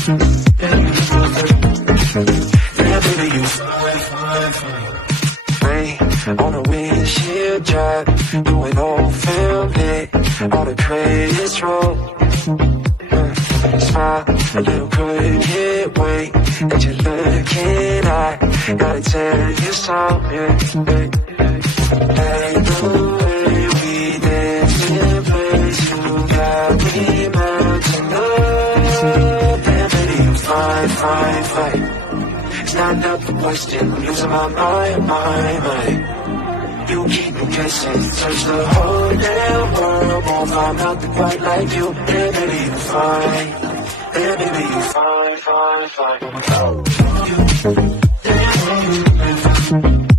Yeah, baby, you fine. Rain on a windshield drive, doing old film lit, all the credits roll. Smile, a little crooked way that you're looking at. Gotta tell you something. Hey, the way we dance in place, you got me melting up. And baby, you fine. It's not another question, I'm losing my mind. You keep me guessing, search the whole damn world, won't find nothing quite like you. And baby, you fine. And baby, you fine. You,